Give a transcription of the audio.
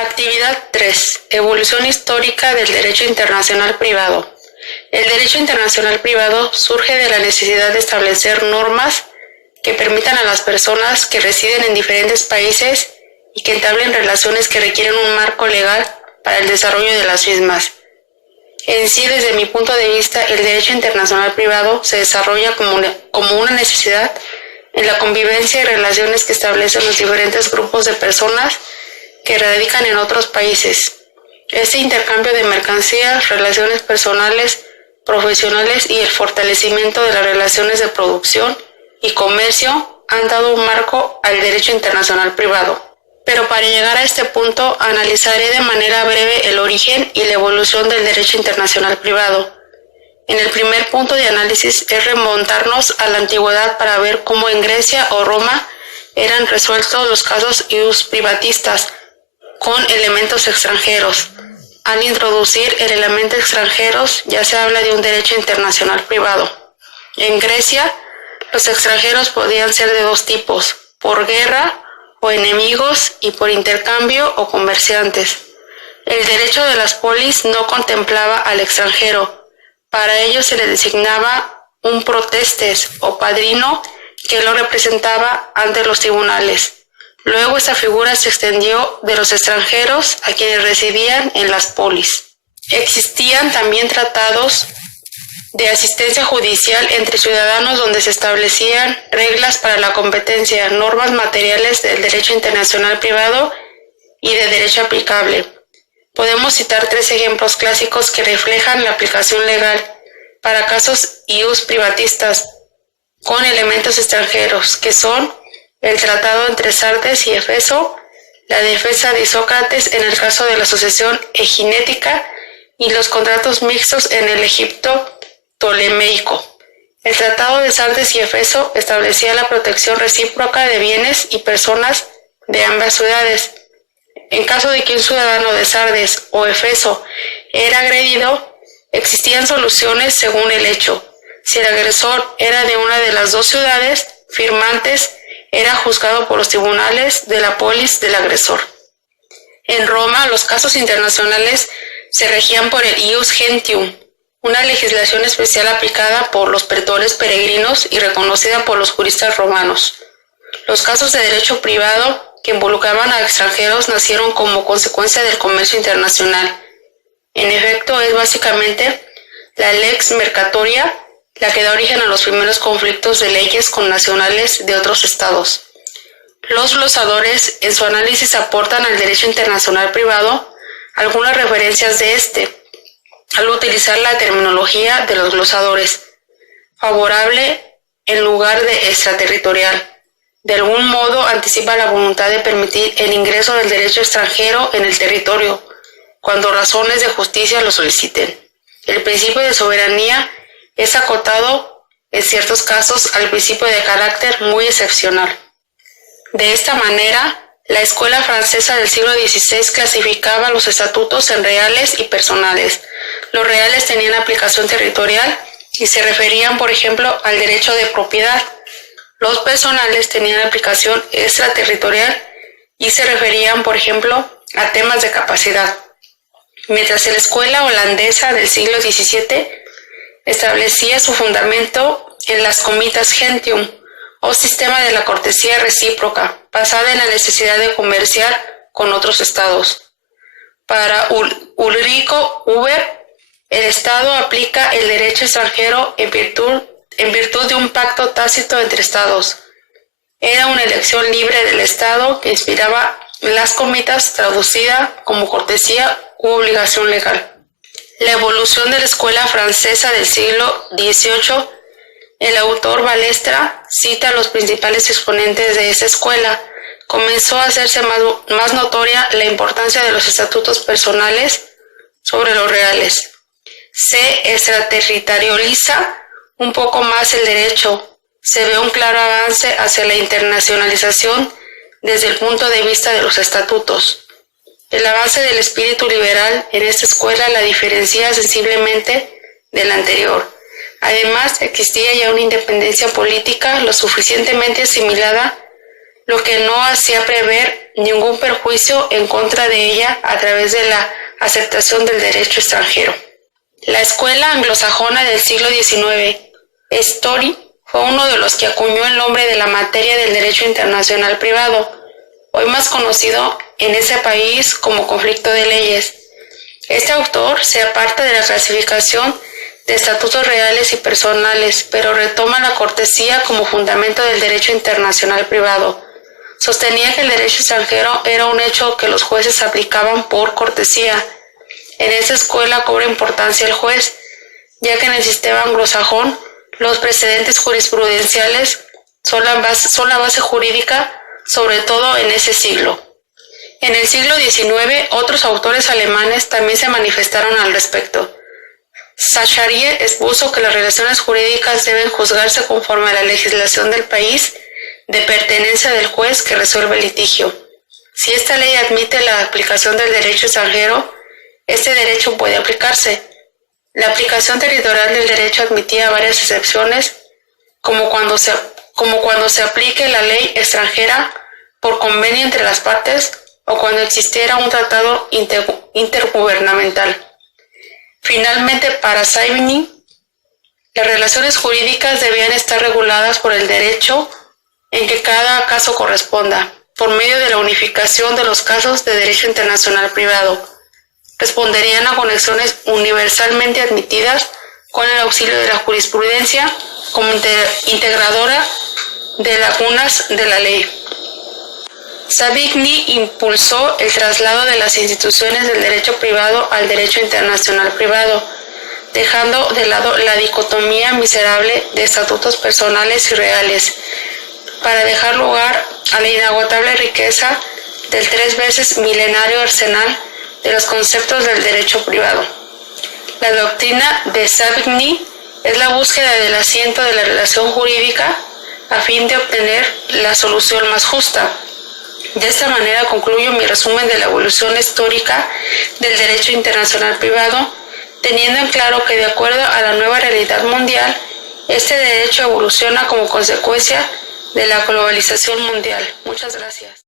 Actividad 3. Evolución histórica del derecho internacional privado. El derecho internacional privado surge de la necesidad de establecer normas que permitan a las personas que residen en diferentes países y que entablen relaciones que requieren un marco legal para el desarrollo de las mismas. En sí, desde mi punto de vista, el derecho internacional privado se desarrolla como una necesidad en la convivencia y relaciones que establecen los diferentes grupos de personas que radican en otros países. Este intercambio de mercancías, relaciones personales, profesionales y el fortalecimiento de las relaciones de producción y comercio han dado un marco al derecho internacional privado. Pero para llegar a este punto, analizaré de manera breve el origen y la evolución del derecho internacional privado. En el primer punto de análisis es remontarnos a la antigüedad para ver cómo en Grecia o Roma eran resueltos los casos ius privatistas con elementos extranjeros. Al introducir el elemento extranjeros, ya se habla de un derecho internacional privado. En Grecia, los extranjeros podían ser de dos tipos: por guerra o enemigos, y por intercambio o comerciantes. El derecho de las polis no contemplaba al extranjero. Para ello se le designaba un protestes o padrino que lo representaba ante los tribunales. Luego esta figura se extendió de los extranjeros a quienes residían en las polis. Existían también tratados de asistencia judicial entre ciudadanos donde se establecían reglas para la competencia, normas materiales del derecho internacional privado y de derecho aplicable. Podemos citar 3 ejemplos clásicos que reflejan la aplicación legal para casos ius privatistas con elementos extranjeros, que son el tratado entre Sardes y Éfeso, la defensa de Isócrates en el caso de la sucesión eginética y los contratos mixtos en el Egipto ptolemaico. El tratado de Sardes y Éfeso establecía la protección recíproca de bienes y personas de ambas ciudades. En caso de que un ciudadano de Sardes o Éfeso era agredido, existían soluciones según el hecho. Si el agresor era de una de las dos ciudades firmantes, era juzgado por los tribunales de la polis del agresor. En Roma, los casos internacionales se regían por el ius gentium, una legislación especial aplicada por los pretores peregrinos y reconocida por los juristas romanos. Los casos de derecho privado que involucraban a extranjeros nacieron como consecuencia del comercio internacional. En efecto, es básicamente la lex mercatoria la que da origen a los primeros conflictos de leyes con nacionales de otros estados. Los glosadores en su análisis aportan al derecho internacional privado algunas referencias de este, al utilizar la terminología de los glosadores, favorable en lugar de extraterritorial. De algún modo anticipa la voluntad de permitir el ingreso del derecho extranjero en el territorio, cuando razones de justicia lo soliciten. El principio de soberanía es acotado en ciertos casos al principio de carácter muy excepcional. De esta manera, la escuela francesa del siglo XVI clasificaba los estatutos en reales y personales. Los reales tenían aplicación territorial y se referían, por ejemplo, al derecho de propiedad. Los personales tenían aplicación extraterritorial y se referían, por ejemplo, a temas de capacidad. Mientras la escuela holandesa del siglo XVII establecía su fundamento en las comitas gentium, o sistema de la cortesía recíproca, basada en la necesidad de comerciar con otros estados. Para Ulrico Huber, el Estado aplica el derecho extranjero en virtud de un pacto tácito entre estados. Era una elección libre del Estado que inspiraba las comitas, traducida como cortesía u obligación legal. La evolución de la escuela francesa del siglo XVIII. El autor Balestra cita a los principales exponentes de esa escuela. Comenzó a hacerse más notoria la importancia de los estatutos personales sobre los reales. Se extraterritorializa un poco más el derecho. Se ve un claro avance hacia la internacionalización desde el punto de vista de los estatutos. El avance del espíritu liberal en esta escuela la diferencia sensiblemente del anterior. Además, existía ya una independencia política lo suficientemente asimilada lo que no hacía prever ningún perjuicio en contra de ella a través de la aceptación del derecho extranjero. La escuela anglosajona del siglo XIX, Story, fue uno de los que acuñó el nombre de la materia del derecho internacional privado, hoy más conocido en ese país como conflicto de leyes. Este autor se aparta de la clasificación de estatutos reales y personales, pero retoma la cortesía como fundamento del derecho internacional privado. Sostenía que el derecho extranjero era un hecho que los jueces aplicaban por cortesía. En esa escuela cobra importancia el juez, ya que en el sistema anglosajón los precedentes jurisprudenciales son la base jurídica, sobre todo en ese siglo. En el siglo XIX, otros autores alemanes también se manifestaron al respecto. Zacharie expuso que las relaciones jurídicas deben juzgarse conforme a la legislación del país de pertenencia del juez que resuelve el litigio. Si esta ley admite la aplicación del derecho extranjero, este derecho puede aplicarse. La aplicación territorial del derecho admitía varias excepciones, como cuando se aplique la ley extranjera por convenio entre las partes o cuando existiera un tratado intergubernamental. Finalmente, para Savigny, las relaciones jurídicas debían estar reguladas por el derecho en que cada caso corresponda, por medio de la unificación de los casos de derecho internacional privado. Responderían a conexiones universalmente admitidas con el auxilio de la jurisprudencia como integradora de lagunas de la ley. Savigny impulsó el traslado de las instituciones del derecho privado al derecho internacional privado, dejando de lado la dicotomía miserable de estatutos personales y reales, para dejar lugar a la inagotable riqueza del 3 veces milenario arsenal de los conceptos del derecho privado. La doctrina de Savigny es la búsqueda del asiento de la relación jurídica a fin de obtener la solución más justa. De esta manera concluyo mi resumen de la evolución histórica del derecho internacional privado, teniendo en claro que de acuerdo a la nueva realidad mundial, este derecho evoluciona como consecuencia de la globalización mundial. Muchas gracias.